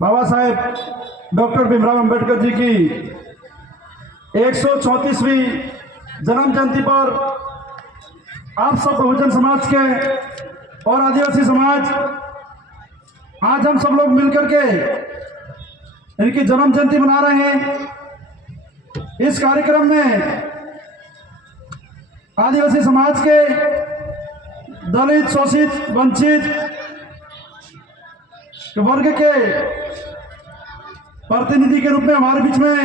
Baba Saheb doctor Bhimrao Ambedkar ji की 134वीं जन्म जयंती पर आप सब बहुजन समाज के और आदिवासी समाज आज हम सब लोग मिलकर के इनकी जन्म जयंती मना रहे हैं। इस कार्यक्रम में आदिवासी समाज के दलित, शोषित, वंचित वर्ग के प्रतिनिधि के रूप में हमारे बीच में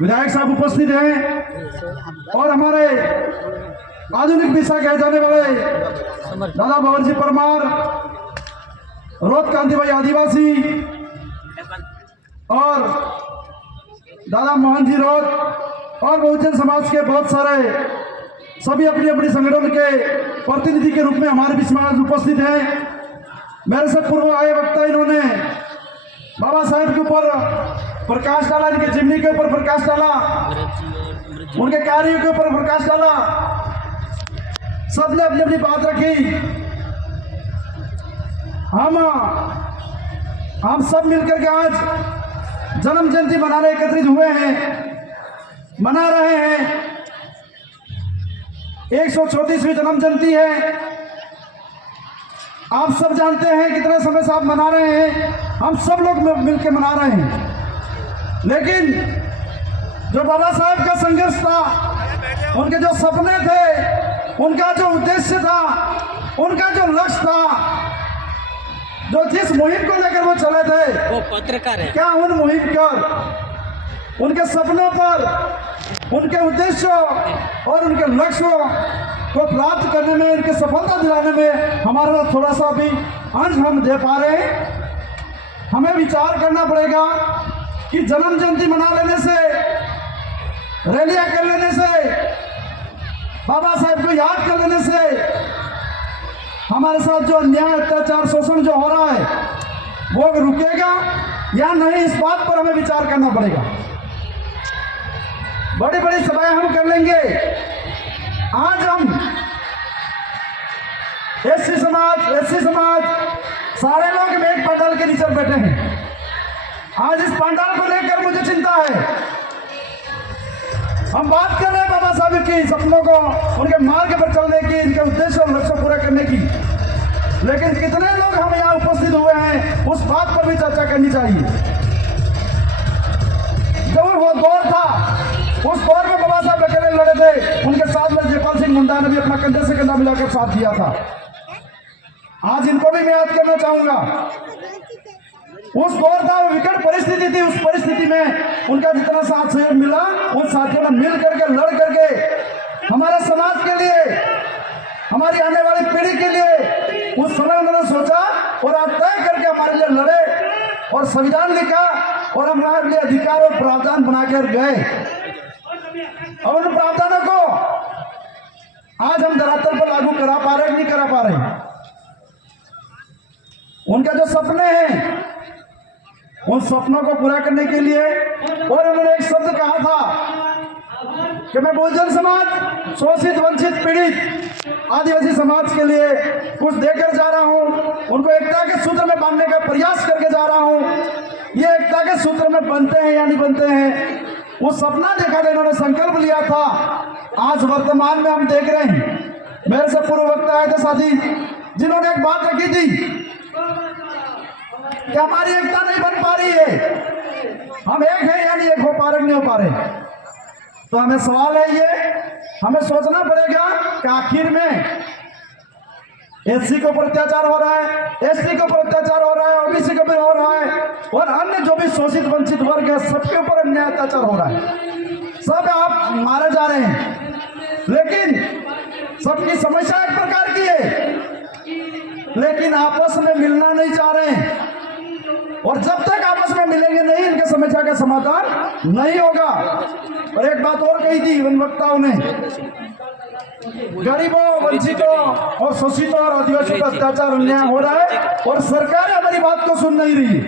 विधायक साहब उपस्थित हैं और हमारे आधुनिक दिशा कहे जाने वाले दादा भंवर जी परमार, रोत कांति भाई आदिवासी और दादा मोहन जी रोत और बहुजन समाज के बहुत सारे सभी अपनी अपनी संगठन के प्रतिनिधि के रूप में हमारे बीच में आज उपस्थित हैं। मेरे से पूर्व आए वक्ता इन्होंने बाबा साहेब के ऊपर प्रकाश डाला, इनके जीवनी के ऊपर प्रकाश डाला, उनके कार्यों के ऊपर प्रकाश डाला। सबने अपनी अपनी बात रखी। हम सब मिलकर के आज जन्म जयंती मनाने एकत्रित हुए हैं, मना रहे हैं। 134वीं जन्म जयंती है। आप सब जानते हैं कितने समय से आप मना रहे हैं, हम सब लोग मिलकर मना रहे हैं। लेकिन जो बाबा साहेब का संघर्ष था, उनके जो सपने थे, उनका जो उद्देश्य था, उनका जो लक्ष्य था, जो जिस मुहिम को लेकर वो चले थे, वो पत्रकार है। क्या उन मुहिम पर, उनके सपनों पर, उनके उद्देश्यों और उनके लक्ष्यों को प्राप्त करने में, इनके सफलता दिलाने में हमारा थोड़ा सा भी अंश हम दे पा रहे हैं। हमें विचार करना पड़ेगा कि जन्म जयंती मना लेने से, रैलियां कर लेने से, बाबा साहेब को याद कर लेने से हमारे साथ जो अन्याय, अत्याचार, शोषण जो हो रहा है वो रुकेगा या नहीं, इस बात पर हमें विचार करना पड़ेगा। बड़ी बड़ी सभाएं हम कर लेंगे। आज हम एससी समाज सारे लोग एक पंडाल के नीचे बैठे हैं। आज इस पंडाल को लेकर मुझे चिंता है। हम बात कर रहे हैं बाबा साहब की सपनों को, उनके मार्ग पर चलने की, इनके उद्देश्य और लक्ष्य पूरा करने की, लेकिन कितने लोग हम यहाँ उपस्थित हुए हैं उस बात पर भी चर्चा करनी चाहिए। जब वो दौर था, उस दौर में बाबा साहब अकेले लड़े थे, उनके साथ में जयपाल सिंह मुंडा ने भी अपना कंधे से कंधा मिलाकर साथ दिया था। आज इनको भी मैं याद करना चाहूंगा। उस दौर था, विकट परिस्थिति थी, उस परिस्थिति में उनका जितना साथ सहयोग मिला, उन साथियों ने मिल करके, लड़ करके हमारे समाज के लिए, हमारी आने वाली पीढ़ी के लिए उस समय उन्होंने सोचा और आज तय करके हमारे लिए लड़े और संविधान लिखा और हमारे लिए अधिकार और प्रावधान बनाकर गए। और उन प्रावधानों को आज हम धरातल पर लागू करा पा रहे, नहीं करा पा रहे। उनके जो सपने हैं, उन सपनों को पूरा करने के लिए, और उन्होंने एक शब्द कहा था कि मैं बहुजन समाज, शोषित, वंचित, पीड़ित आदिवासी समाज के लिए कुछ देकर जा रहा हूं, उनको एकता के सूत्र में बांधने का प्रयास करके जा रहा हूं। ये एकता के सूत्र में बनते हैं या नहीं बनते हैं, वो सपना देखा था, इन्होंने संकल्प लिया था। आज वर्तमान में हम देख रहे हैं। मेरे से पूर्व वक्ता आए थे साथी, जिन्होंने एक बात रखी थी कि हमारी एकता नहीं बन पा रही है, हम एक हैं यानी एक हो पा रहे, नहीं हो पा रहे। तो हमें सवाल है, ये हमें सोचना पड़ेगा कि आखिर में एससी के ऊपर अत्याचार हो रहा है, एसटी के ऊपर अत्याचार हो रहा है, ओबीसी के ऊपर हो रहा है, और अन्य जो भी शोषित वंचित वर्ग है सबके ऊपर अन्याय अत्याचार हो रहा है। सब आप मारे जा रहे हैं, लेकिन सबकी समस्या एक प्रकार की है, लेकिन आपस में मिलना नहीं चाह रहे हैं। और जब तक आपस में मिलेंगे नहीं, इनके समस्या का समाधान नहीं होगा। और एक बात और कही थी उन वक्ताओं ने, गरीबों, वंचितों और शोषितों और आदिवासियों का अत्याचार, अन्याय हो रहा है और सरकार हमारी बात को सुन नहीं रही।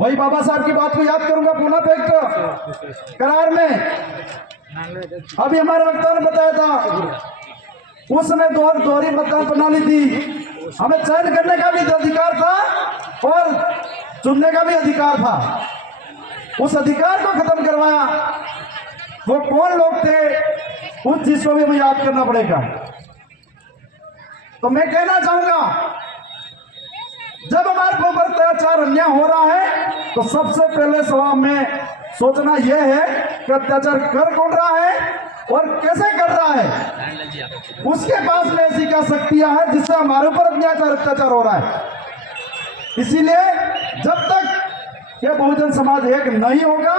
वही बाबा साहब की बात को याद करूंगा। पुनः फैक्ट करार में अभी हमारे वक्ता ने बताया था, उस समय दोहरी मतदान प्रणाली थी, हमें चयन करने का भी अधिकार था और चुनने का भी अधिकार था। उस अधिकार को खत्म करवाया। वो कौन लोग थे, उस चीज को भी हमें याद करना पड़ेगा। तो मैं कहना चाहूंगा, जब हमारे ऊपर अत्याचार अन्याय हो रहा है तो सबसे पहले सवाल में सोचना यह है कि अत्याचार कर कौन रहा है और कैसे कर रहा है। उसके पास में ऐसी क्या शक्तियां हैं जिससे हमारे ऊपर अत्याचार हो रहा है। इसीलिए जब तक यह बहुजन समाज एक नहीं होगा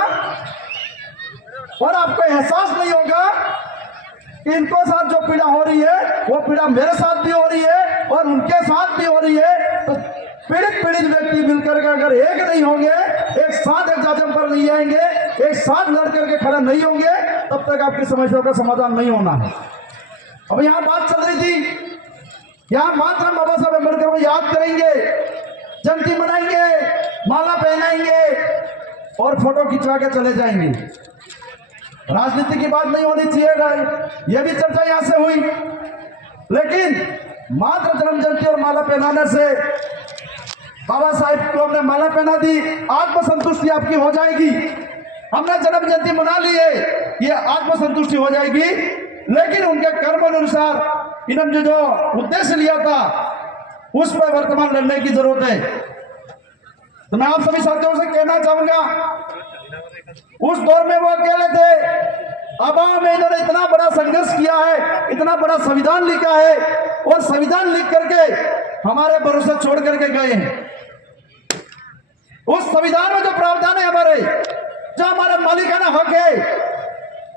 और आपको एहसास नहीं होगा कि इनको साथ जो पीड़ा हो रही है वो पीड़ा मेरे साथ भी हो रही है और उनके साथ भी हो रही है, तो पीड़ित व्यक्ति मिलकर के अगर एक नहीं होंगे, एक साथ एक जाजम पर नहीं आएंगे, एक साथ लड़ करके खड़ा नहीं होंगे, तब तक आपकी समस्याओं का समाधान नहीं होना है। अब यहाँ बात चल रही थी, यहाँ बात हम बाबा साहब अम्बेडकर को याद करेंगे, जयंती मनाएंगे, माला पहनाएंगे और फोटो खिंचवा के चले जाएंगे। राजनीति की बात नहीं होनी चाहिए, यह भी चर्चा यहां से हुई, लेकिन मात्र जन्म जयंती और माला पहनाने से बाबा साहेब को हमने माला पहना दी, आत्मसंतुष्टि आपकी हो जाएगी। हमने जन्म जयंती मना ली है, ये आत्मसंतुष्टि हो जाएगी, लेकिन उनके कर्म अनुसार इन्होंने जो उद्देश्य लिया था उस पर वर्तमान लड़ने की जरूरत है। तो मैं आप सभी साथियों से कहना चाहूंगा, उस दौर में वो अकेले थे, अब में इन्होंने इतना बड़ा संघर्ष किया है, इतना बड़ा संविधान लिखा है और संविधान लिख करके हमारे भरोसे छोड़ करके गए हैं। उस संविधान में जो प्रावधान है हमारे, जो हमारा मालिकाना हक है,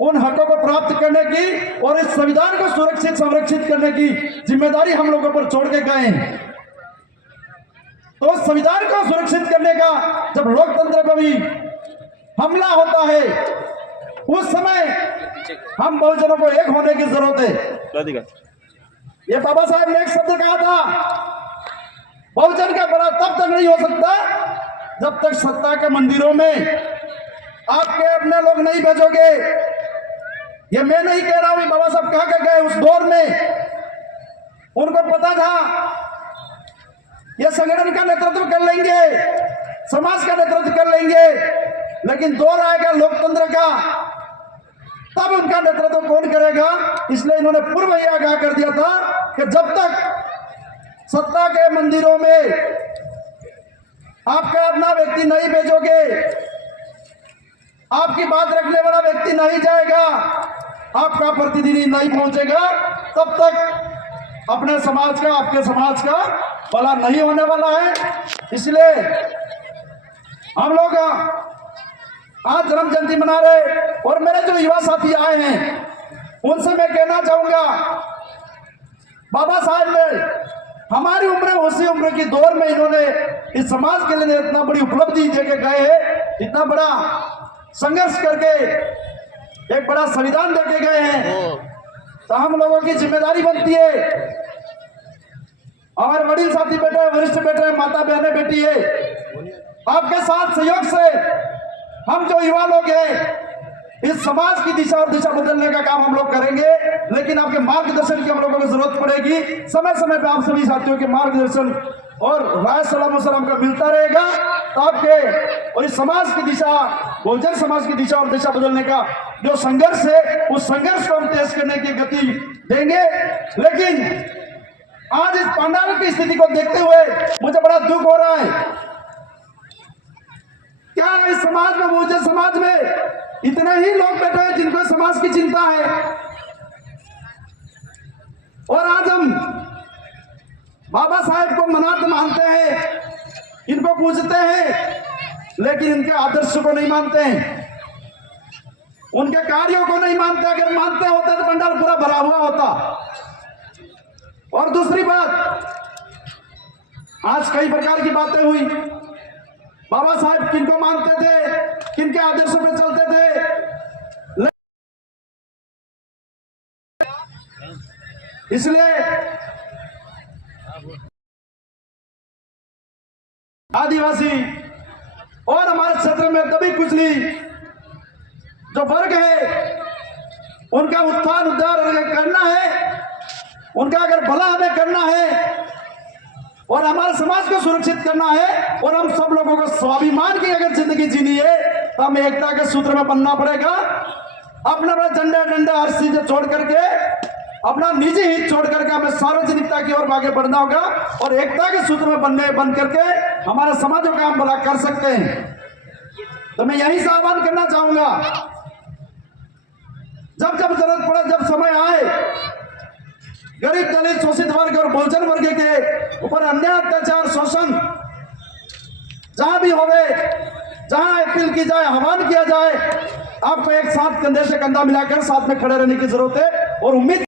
उन हकों को प्राप्त करने की और इस संविधान को सुरक्षित संरक्षित करने की जिम्मेदारी हम लोगों पर छोड़ के गए हैं। तो संविधान को सुरक्षित करने का जब लोकतंत्र पर भी हमला होता है, उस समय हम बहुजनों को एक होने की जरूरत है। ये बाबा साहब ने एक शब्द कहा था, बहुजन का बड़ा तब तक नहीं हो सकता जब तक सत्ता के मंदिरों में आपके अपने लोग नहीं भेजोगे। ये मैं नहीं कह रहा हूं, बाबा साहब कहा के गए उस दौर में, उनको पता था ये संगठन का नेतृत्व कर लेंगे, समाज का नेतृत्व कर लेंगे, लेकिन दौर आएगा लोकतंत्र का, तब उनका नेतृत्व कौन करेगा। इसलिए इन्होंने पूर्व ही आगाह कर दिया था कि जब तक सत्ता के मंदिरों में आपका अपना व्यक्ति नहीं भेजोगे, आपकी बात रखने वाला व्यक्ति नहीं जाएगा, आपका प्रतिनिधि नहीं पहुंचेगा, तब तक अपने समाज का, आपके समाज का भला नहीं होने वाला है। इसलिए हम लोग आज जन्म जयंती मना रहे और मेरे जो युवा साथी आए हैं उनसे मैं कहना चाहूंगा, बाबा साहब ने हमारी उम्र, उसी उम्र की दौर में इन्होंने इस समाज के लिए इतना बड़ी उपलब्धि देके गए हैं, इतना बड़ा संघर्ष करके एक बड़ा संविधान देके गए हैं। तो हम लोगों की जिम्मेदारी बनती है, हमारे वडील साथी बैठे हैं, वरिष्ठ बैठे हैं, माता बहनें बैठी है, आपके साथ सहयोग से हम जो युवा लोग हैं इस समाज की दिशा और दिशा बदलने का काम हम लोग करेंगे। लेकिन आपके मार्गदर्शन की हम लोगों को जरूरत पड़ेगी। समय समय पे आप सभी साथियों के मार्गदर्शन और राय सलाम का मिलता रहेगा, तो आपके और इस समाज की दिशा, बहुजन समाज की दिशा और दिशा बदलने का जो संघर्ष है, उस संघर्ष को हम तेज करने की गति देंगे। लेकिन आज इस पंडाल की स्थिति को देखते हुए मुझे बड़ा दुख हो रहा है। क्या इस समाज में, बहुजन समाज में इतने ही लोग बैठे हैं जिनको समाज की चिंता है, और आज हम बाबा साहेब को मानते हैं, इनको पूजते हैं, लेकिन इनके आदर्श को नहीं मानते हैं, उनके कार्यों को नहीं मानते। अगर मानते होते तो पंडाल पूरा भरा हुआ होता। और दूसरी बात, आज कई प्रकार की बातें हुई, बाबा साहेब किनको मानते थे, किनके आदर्शों पे चलते थे, इसलिए आदिवासी और हमारे क्षेत्र में दबी कुचली जो वर्ग है उनका उत्थान उद्धार करना है, उनका अगर भला हमें करना है, और हमारे समाज को सुरक्षित करना है और हम सब लोगों को स्वाभिमान की अगर जिंदगी जीनी है तो हमें एकता के सूत्र में बनना पड़ेगा। अपना अपना झंडा डंडा हर चीज छोड़ करके, अपना निजी हित छोड़ करके हमें सार्वजनिकता की ओर आगे बढ़ना होगा और एकता के सूत्र में बन करके हमारे समाजों का हम भला कर सकते हैं। तो मैं यही से आह्वान करना चाहूंगा, जब जब जरूरत पड़े, जब समय आए, गरीब दलित शोषित वर्ग और बहुजन वर्ग के ऊपर अन्याय अत्याचार शोषण जहां भी होवे, जहां अपील की जाए, आह्वान किया जाए, आपको एक साथ कंधे से कंधा मिलाकर साथ में खड़े रहने की जरूरत है और उम्मीद